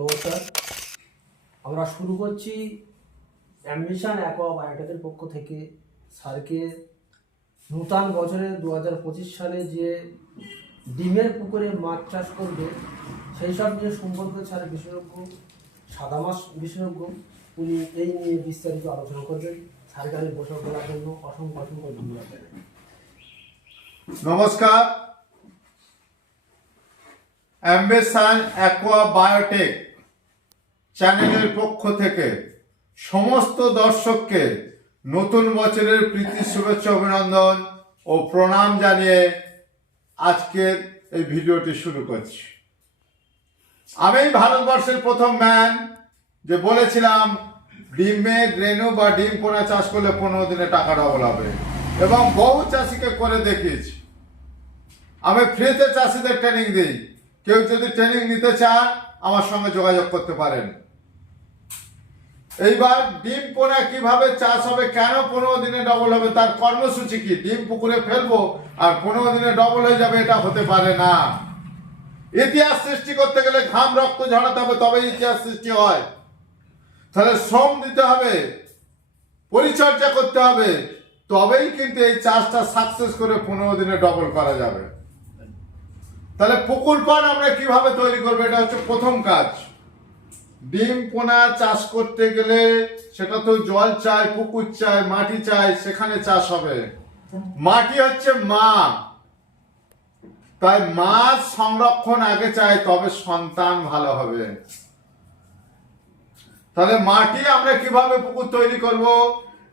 নমস্কার, আমরা শুরু করছি অ্যাম্বিশন অ্যাকোয়া বায়োটেকের পক্ষ থেকে স্যারকে নূতন বছরে 2025 সালে যে ডিমের পুকুরে মাছ চাষ করবে সেই সব নিয়ে সম্পর্কে স্যার বিশেষজ্ঞ সাদা মাছ বিশেষজ্ঞ উনি এই নিয়ে বিস্তারিত আলোচনা করবেন। স্যারকে আমি বসে বলার জন্য অসংখ্য ধন্যবাদ। নমস্কার, অ্যাম্বিশন অ্যাকোয়া বায়োটেক চ্যানেলের পক্ষ থেকে সমস্ত দর্শককে নতুন বছরের প্রীতি শুভেচ্ছা অভিনন্দন ও প্রণাম জানিয়ে আজকের এই ভিডিওটি শুরু করছি। আমি ভারতবর্ষের প্রথম ম্যান যে বলেছিলাম ডিমের রেণু বা ডিম পোনা চাষ করলে 15 দিনে টাকা ডবল হবে, এবং বহু চাষিকে করে দেখিয়েছি। আমি ফ্রিতে চাষিদের ট্রেনিং দিই। কেউ যদি ট্রেনিং নিতে চান আমার সঙ্গে যোগাযোগ করতে পারেন। এইবার ডিম পোনা কিভাবে চাষ হবে, কেন 15 দিনে ডবল হবে, তার কর্মসূচি কি? ডিম পুকুরে ফেলবো আর 15 দিনে ডবল হয়ে যাবে, এটা হতে পারে না। ইতিহাস সৃষ্টি করতে গেলে ঘাম রক্ত ঝরাতে হবে, তবেই ইতিহাস সৃষ্টি হয়। তাহলে শ্রম দিতে হবে, পরিচর্যা করতে হবে, তবেই কিন্তু এই চাষটা সাকসেস করে 15 দিনে ডবল করা যাবে। তাহলে পুকুর পাড় আমরা কিভাবে তৈরি করবো, এটা হচ্ছে প্রথম কাজ। ডিম পোনা চাষ করতে গেলে সেটা তো জল চাই, পুকুর চাই, মাটি চাই, সেখানে চাষ হবে। মাটি হচ্ছে মা, তাই মাছ সংরক্ষণ আগে চাই, তবে সন্তান ভালো হবে। তাহলে মাটি আমরা কিভাবে পুকুর তৈরি করব?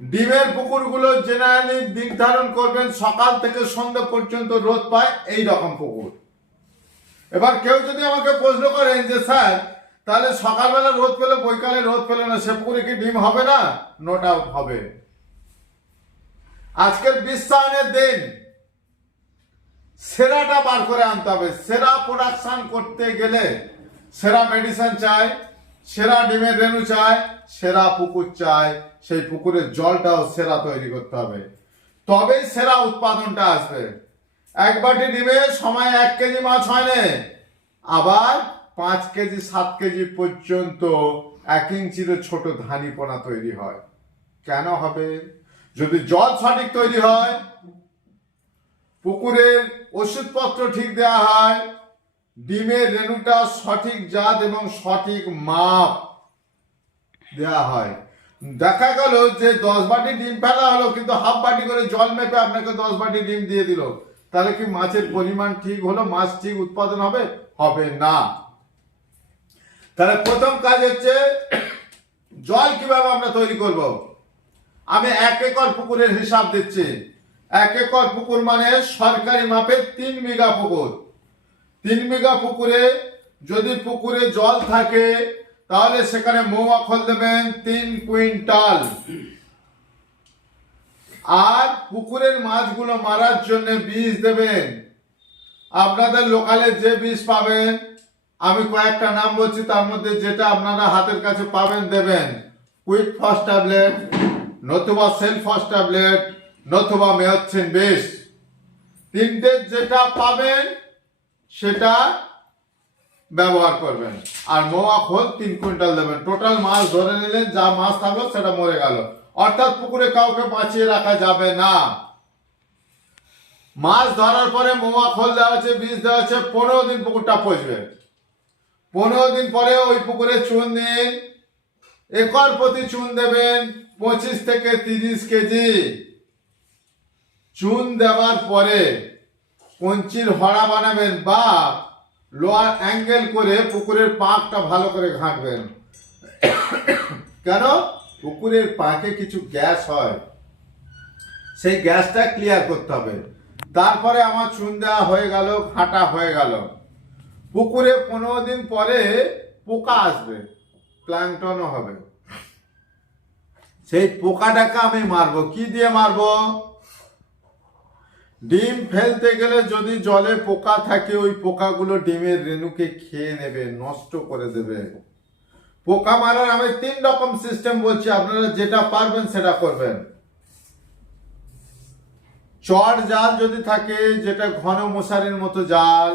ডিমের পুকুরগুলো জেনারেলি নির্ধারণ করবেন সকাল থেকে সন্ধ্যা পর্যন্ত রোদ পায় এই রকম পুকুর। এবার কেউ যদি আমাকে প্রশ্ন করেন যে স্যার তাহলে সকালবেলা রোদ পেলে বৈকালে রোদ পেলে না, সে পুকুরে কি ডিম হবে না? নো ডাউট হবে। আজকের বিশ্বায়নের দিন, সেরাটা বার করে আনতে হবে। সেরা প্রোডাকশন করতে গেলে সেরা মেডিসিন চাই, সেরা ডিমের রেণু চাই, সেরা পুকুর চাই, সেই পুকুরের জলটাও সেরা তৈরি করতে হবে, তবেই সেরা উৎপাদনটা আসবে। এক বাটি ডিমে সময় 1 কেজি মাছ হয় না, আবার 5 কেজি 7 কেজি পর্যন্ত 1 ইঞ্চির ছোট ধানি পোনা তৈরি হয়। কেন হবে? যদি জল সঠিক তৈরি হয়, পুকুরের ওষুধপত্র ঠিক দেওয়া হয়, ডিমের রেণুটা সঠিক জাত এবং সঠিক মাপ দেওয়া হয়। দেখা গেল যে 10 বাটি ডিম ফেলা হলো, কিন্তু হাফ বাটি করে জল মেপে আপনাকে 10 বাটি ডিম দিয়ে দিল, তাহলে কি মাছের পরিমাণ ঠিক হলো? মাছ ঠিক উৎপাদন হবে? হবে না। তাহলে প্রথম কাজ হচ্ছে জল কিভাবে আমরা তৈরি করব। আমি 1 একর পুকুরের হিসাব দিচ্ছি। 1 একর পুকুর মানে সরকারি মাপে 3 বিঘা পুকুর। 3 বিঘা পুকুরে যদি পুকুরে জল থাকে তাহলে সেখানে মৌয়া খোল দেবেন 3 কুইন্টাল। আর পুকুরের মাছগুলো মারার জন্য বিষ দেবেন। আপনাদের লোকালে যে বিষ পাবেন, আমি কয়েকটা নাম বলছি, তার মধ্যে যেটা আপনারা হাতের কাছে পাবেন দেবেন। কুইক ফস ট্যাবলেট, নতুবা সেল ফস ট্যাবলেট, নতুবা মেয়োথিন বিষ। তিনটে যেটা পাবেন সেটা ব্যবহার করবেন। আর মৌয়া খোল 3 কুইন্টাল দেবেন। টোটাল মাছ ধরে নিলেন, যা মাছ থাকলো সেটা মরে গেল, অর্থাৎ পুকুরে কাউকে বাঁচিয়ে রাখা যাবে না। মাছ ধরার পরে মৌয়া খোল দেওয়া হচ্ছে, বীজ দেওয়া হচ্ছে, 15 দিন পুকুরটা পচবে। 15 দিন পরে ওই পুকুরে চুন দিন। একর প্রতি চুন দেবেন 25 থেকে 30 কেজি। চুন দেওয়ার পরে কঞ্চির হড়া বানাবেন বা লোয়ার অ্যাঙ্গেল করে পুকুরের পাঁকটা ভালো করে ঘাঁটবেন। কেন? পুকুরের পাঁকে কিছু গ্যাস হয়, সেই গ্যাসটা ক্লিয়ার করতে হবে। তারপরে আমার চুন দেওয়া হয়ে গেল, ঘাঁটা হয়ে গেল। পুকুরে 15 দিন পরে পোকা আসবে, প্ল্যাঙ্কটনও হবে। সেই পোকাটাকে আমি মারবো। কি দিয়ে মারবো? ডিম ফেলতে গেলে যদি জলে পোকা থাকে, ওই পোকাগুলো ডিমের রেণুকে খেয়ে নেবে, নষ্ট করে দেবে। পোকা মারার আমি 3 রকম সিস্টেম বলছি, আপনারা যেটা পারবেন সেটা করবেন। চট জাল যদি থাকে, যেটা ঘন মশারির মতো জাল,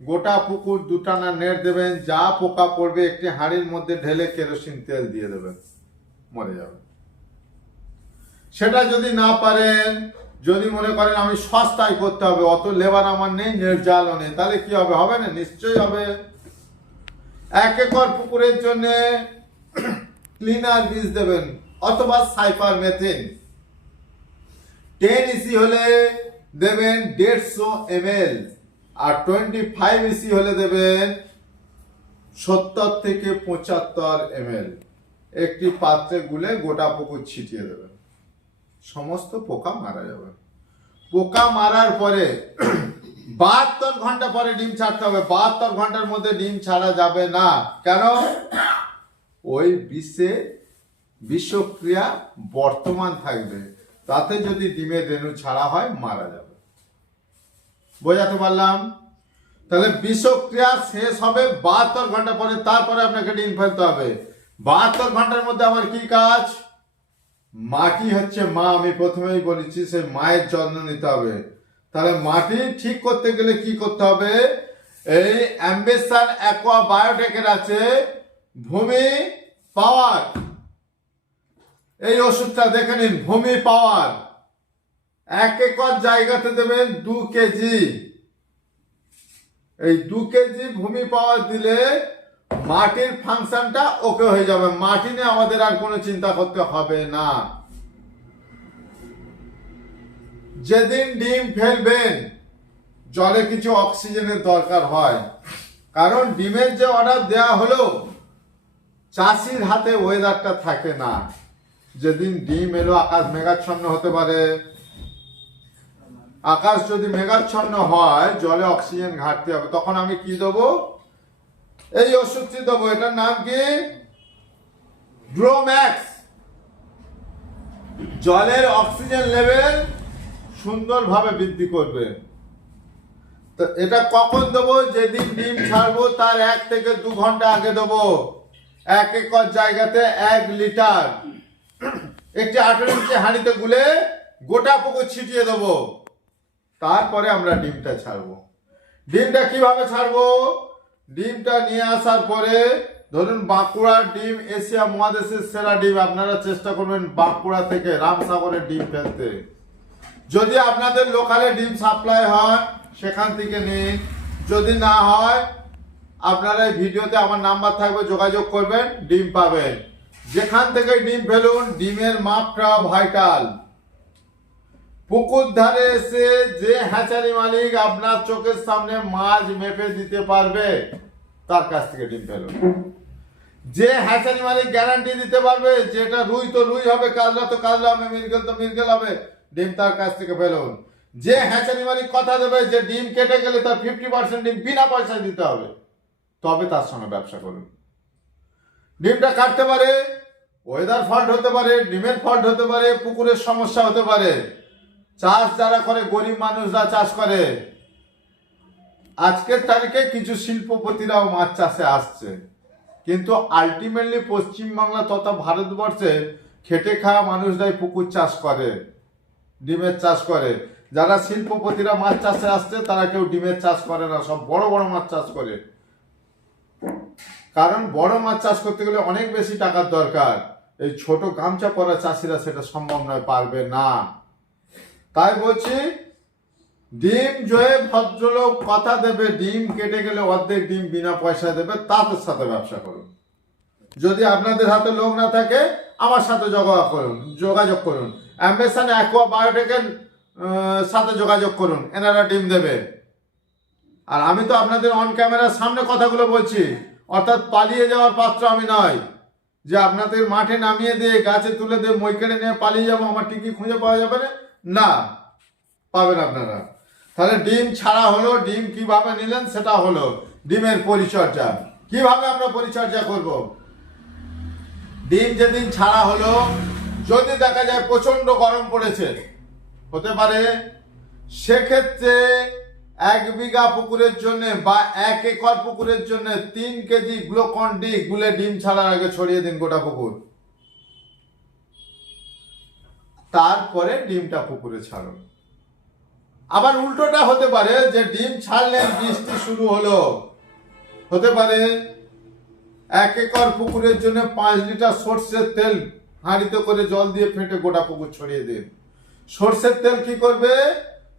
গোটা পুকুর দুটানা নেট দেবেন, যা পোকা পড়বে একটি হাঁড়ির মধ্যে ঢেলে কেরোসিন তেল দিয়ে দেবেন, মরে যাবে। সেটা যদি না পারেন, যদি মনে করেন আমি সস্তায় করতে হবে, অত লেবার আমার নেই, নেট জালও নেই, তাহলে কি হবে? হবে না? নিশ্চয়ই হবে। 1 একর পুকুরের জন্য ক্লিনার বীজ দেবেন অথবা সাইপার মেথিন। 10 ইসি হলে দেবেন 150 ml, আর 25 ইসি হলে দেবেন 70 থেকে 75 ml। একটি পাত্রে গুলে গোটা পুকুর ছিটিয়ে দেবেন, সমস্ত পোকা মারা যাবে। পোকা মারার পরে 72 ঘন্টা পরে ডিম ছাড়তে হবে। 72 ঘন্টার মধ্যে ডিম ছাড়া যাবে না। কেন? ওই বিষক্রিয়া বর্তমান থাকবে, তাতে যদি ডিমের রেণু ছাড়া হয় মারা যাবে। বোঝাতে পারলাম? তাহলে বিষক্রিয়া শেষ হবে 72 ঘন্টা পরে, তারপরে আপনাকে ডিম ফেলতে হবে। 72 ঘন্টার মধ্যে আমার কি কাজ? মাটি হচ্ছে মা, আমি প্রথমেই বলেছি, সেই মায়ের যত্ন নিতে হবে। তাহলে মাটি ঠিক করতে গেলে কি করতে হবে? এই অ্যাম্বিশন অ্যাকোয়া বায়োটেকের আছে ভূমি পাওয়ার, এই ওষুধটা দেখে নিন, ভূমি পাওয়ার। 1 একর জায়গাতে দেবেন 2 কেজি। এই 2 কেজি ভূমি পাওয়ার দিলে মাটির ফাংশনটা ওকে হয়ে যাবে। মাটি নিয়ে আমাদের আর কোনো চিন্তা করতে হবে না। যেদিন ডিম ফেলবেন জলে কিছু অক্সিজেনের দরকার হয়, কারণ ডিমের যে অর্ডার দেওয়া হলো, চাষির হাতে ওয়েদারটা থাকে না। যেদিন ডিম এলো আকাশ মেঘাচ্ছন্ন হতে পারে। আকাশ যদি মেঘাচ্ছন্ন হয়, জলে অক্সিজেন ঘাটতি হবে, তখন আমি কি দেবো? এই ওষুধটি দেবো। এটার নাম কি? ড্রোম্যাক্স। জলের অক্সিজেন লেভেল সুন্দরভাবে বৃদ্ধি করবে। তো এটা কখন দেবো? যেদিন ডিম ছাড়বো তার 1 থেকে 2 ঘন্টা আগে দেবো। 1 একর জায়গাতে 1 লিটার একটি 18 ইঞ্চি হাঁড়িতে গুলে গোটা পুকুর ছিটিয়ে দেবো। তারপরে আমরা ডিমটা ছাড়বো। ডিমটা কিভাবে ছাড়বো? ডিমটা নিয়ে আসার পরে, ধরুন বাঁকুড়ার ডিম এশিয়া মহাদেশের সেরা ডিম, আপনারা চেষ্টা করবেন বাঁকুড়া থেকে রামসাগরের ডিম ফেলতে। যদি আপনাদের লোকালে ডিম সাপ্লাই হয় সেখান থেকে নিন, যদি না হয় আপনারা এই ভিডিওতে আমার নাম্বার থাকবে, যোগাযোগ করবেন, ডিম পাবেন। যেখান থেকে ডিম ফেলুন, ডিমের মাপটা ভাইটাল। পুকুর ধারে এসে যে হ্যাচারি মালিক আপনার চোখের সামনে মাছ মেপে দিতে পারবে, তার কাছ থেকে ডিম ফেলুন। যে হ্যাচারি মালিক গ্যারান্টি দিতে পারবে যে এটা রুই তো রুই হবে, কাজলা তো কাজলা হবে, মৃগেল তো মৃগেল হবে, ডিম তার কাছ থেকে ফেলুন। যে হ্যাচারি মালিক কথা দেবে যে ডিম কেটে গেলে তার 50% ডিম বিনা পয়সায় দিতে হবে, তবে তার সঙ্গে ব্যবসা করুন। ডিমটা কাটতে পারে, ওয়েদার ফল্ট হতে পারে, ডিমের ফল্ট হতে পারে, পুকুরের সমস্যা হতে পারে। চাষ যারা করে, গরিব মানুষরা চাষ করে, আজকের তারিখে কিছু শিল্পপতিরাও মাছ চাষে আসছে, কিন্তু আলটিমেটলি পশ্চিমবাংলা তথা ভারতবর্ষে খেটে খাওয়া মানুষরাই পুকুর চাষ করে, ডিমের চাষ করে। যারা শিল্পপতিরা মাছ চাষে আসছে তারা কেউ ডিমের চাষ করে না, সব বড় বড় মাছ চাষ করে। কারণ বড় মাছ চাষ করতে গেলে অনেক বেশি টাকার দরকার। এই ছোট গামছা পরা চাষিরা সেটা সম্ভব নয়, পারবে না। তাই বলছি, ডিম জয়ে ভদ্রলোক কথা দেবে, ডিম কেটে গেলে অর্ধেক ডিম বিনা পয়সা দেবে, তাদের সাথে ব্যবসা করুন। যদি আপনাদের হাতে লোক না থাকে, আমার সাথে যোগাযোগ করুন। অ্যাম্বিশন অ্যাকোয়া বায়োটেকের সাথে যোগাযোগ করুন, এনারা ডিম দেবে। আর আমি তো আপনাদের অন ক্যামেরার সামনে কথাগুলো বলছি, অর্থাৎ পালিয়ে যাওয়ার পাত্র আমি নয়, যে আপনাদের মাঠে নামিয়ে দিয়ে গাছে তুলে দিয়ে মই কেটে নিয়ে পালিয়ে যাবো, আমার টিকি খুঁজে পাওয়া যাবে না, পাবেন আপনারা। তাহলে ডিম ছাড়া হলো, ডিম কিভাবে নিলেন সেটা হলো। ডিমের পরিচর্যা কিভাবে আমরা পরিচর্যা করব? ডিম যেদিন ছাড়া হলো, যদি দেখা যায় প্রচন্ড গরম পড়েছে, হতে পারে, সেক্ষেত্রে 1 বিঘা পুকুরের জন্য বা 1 একর পুকুরের জন্য 3 কেজি গ্লুকন-ডি গুলে ডিম ছাড়ার আগে ছড়িয়ে দিন গোটা পুকুর। তারপরে ডিমটা পুকুরে ছাড়ুন। আবার উল্টোটা হতে পারে যে ডিম ছাড়লেন, বৃষ্টি শুরু হলো, হতে পারে 1 একর পুকুরের জন্য 5 লিটার সর্ষের তেল হাঁড়িতে করে জল দিয়ে ফেটে গোটা পুকুর ছড়িয়ে দিন। সর্ষের তেল কি করবে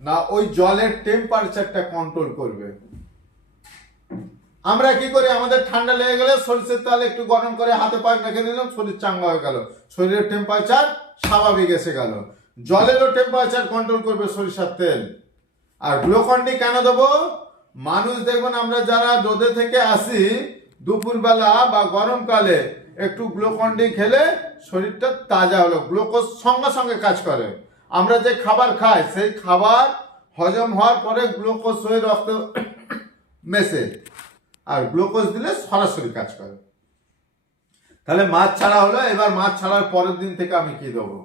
না ওই জলের টেম্পারেচারটা কন্ট্রোল করবে। আমরা কি করি, আমাদের ঠান্ডা লেগে গেলে সরষের তেল একটু গরম করে হাতে পায়ে মেখে নিলাম, শরীর চাঙ্গা হয়ে গেল, শরীরের টেম্পারেচার স্বাভাবিক এসে গেল। জলেরও টেম্পারেচার কন্ট্রোল করবে সরিষার তেল। আর গ্লুকন-ডি কেন দেবো? মানুষ দেখবেন আমরা যারা রোদে থেকে আসি দুপুরবেলা বা গরমকালে একটু গ্লুকন-ডি খেলে শরীরটা তাজা হলো, গ্লুকোজ সঙ্গে সঙ্গে কাজ করে। আমরা যে খাবার খাই সেই খাবার হজম হওয়ার পরে গ্লুকোজ হয়ে রক্ত মেশে, আর গ্লুকোজ দিলে সরাসরি কাজ করে। তাহলে মাছ ছাড়া হলো। এবার মাছ ছাড়ার পরের দিন থেকে আমি কি দেবো?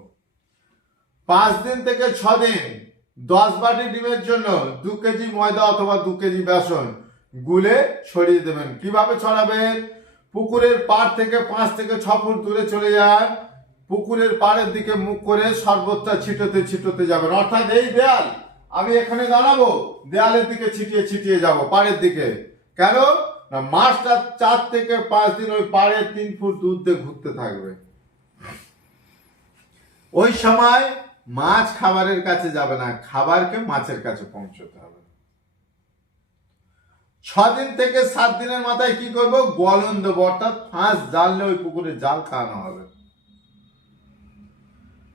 5 দিন থেকে 6 দিন 10 বাটি ডিমের জন্য 2 কেজি ময়দা অথবা 2 কেজি বেসন গুলে ছড়িয়ে দেবেন। কিভাবে ছড়াবেন? পুকুরের পাড় থেকে 5 থেকে 6 ফুট দূরে চলে যান, পুকুরের পাড়ের দিকে মুখ করে শরবতটা ছিটোতে ছিটোতে যাবেন। অর্থাৎ এই দেয়াল, আমি এখানে দাঁড়াবো, দেয়ালের দিকে ছিটিয়ে ছিটিয়ে যাব পাড়ের দিকে। কেন না মাছটা 4 থেকে 5 দিন ওই পাড়ে 3 ফুট দূর দিয়ে ঘুরতে থাকবে। ওই সময় মাছ খাবারের কাছে যাবে না, খাবারকে মাছের কাছে পৌঁছতে হবে। 6 দিন থেকে 7 দিনের মাথায় কি করব? গলন দেবো, অর্থাৎ ফাঁস জাললে ওই পুকুরে জাল খাওয়ানো হবে,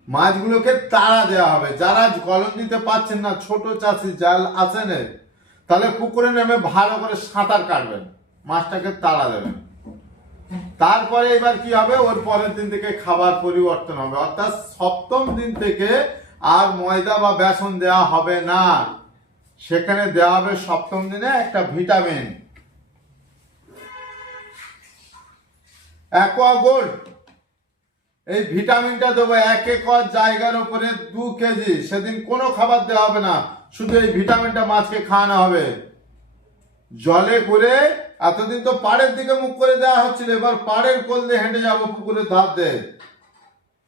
মাছগুলোকে তাড়া দেওয়া হবে। যারা গলন দিতে পারছেন না, ছোট চাষি জাল আসেন, তাহলে পুকুরে নেমে ভালো করে সাঁতার কাটবেন, মাছটাকে তাড়া দেবেন। তারপরে এবার কি হবে? ওর পরের দিন থেকে খাবার পরিবর্তন হবে, অর্থাৎ 7ম দিন থেকে আর ময়দা বা বেসন দেওয়া হবে না। সেখানে দেওয়া হবে 7ম দিনে একটা ভিটামিন, অ্যাকোয়াগোল্ড। এই ভিটামিনটা দেবো 1 একর জায়গার উপরে 2 কেজি। সেদিন কোনো খাবার দেওয়া হবে না, শুধু এই ভিটামিনটা মাছকে খাওয়ানো হবে জলে করে। এতদিন তো পাড়ের দিকে মুখ করে দেওয়া হচ্ছিল, এবার পাড়ের কোল দিয়ে হেঁটে যাবো পুকুরের ধার দিয়ে,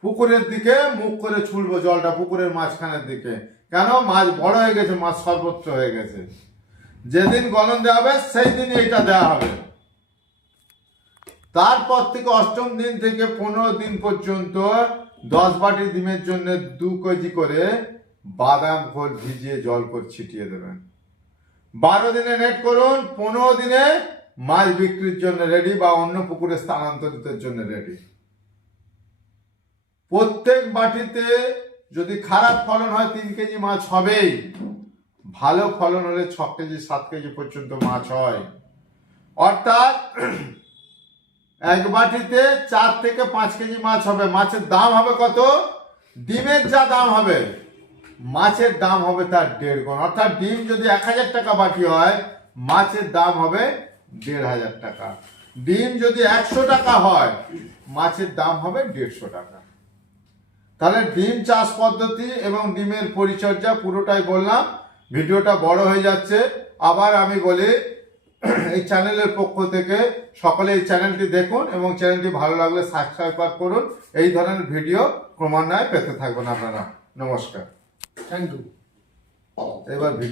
পুকুরের দিকে মুখ করে ছুড়বো জলটা পুকুরের মাঝখানের দিকে। কেন? মাছ বড় হয়ে গেছে, মাছ সর্বোচ্চ হয়ে গেছে। যেদিন গলন দেওয়া হবে সেই দিনই এটা দেওয়া হবে। তারপর থেকে 8ম দিন থেকে 15 দিন পর্যন্ত 10 বাটি ডিমের জন্য 2 কেজি করে বাদাম খোল ভিজিয়ে জল করে ছিটিয়ে দেবেন। 12 দিনে নেট করুন, 15 দিনে মাছ বিক্রির জন্য রেডি বা অন্য পুকুরে স্থানান্তরিতের জন্য রেডি। প্রত্যেক বাটিতে যদি খারাপ ফলন হয় 3 কেজি মাছ হবেই, ভালো ফলন হলে 6 কেজি 7 কেজি পর্যন্ত মাছ হয়। অর্থাৎ 1 বাটিতে 4 থেকে 5 কেজি মাছ হবে। মাছের দাম হবে কত? ডিমের যা দাম হবে মাছের দাম হবে তার 1.5 গুণ। অর্থাৎ ডিম যদি 1000 টাকা বাটি হয়, মাছের দাম হবে 1500 টাকা। ডিম যদি 100 টাকা হয়, মাছের দাম হবে 150 টাকা। তাহলে ডিম চাষ পদ্ধতি এবং ডিমের পরিচর্যা পুরোটাই বললাম। ভিডিওটা বড় হয়ে যাচ্ছে। আবার আমি বলি, এই চ্যানেলের পক্ষ থেকে সকলে এই চ্যানেলটি দেখুন এবং চ্যানেলটি ভালো লাগলে সাবস্ক্রাইব করুন। এই ধরনের ভিডিও ক্রমান্বয়ে পেতে থাকবেন আপনারা। নমস্কার, থ্যাংক ইউ। এবার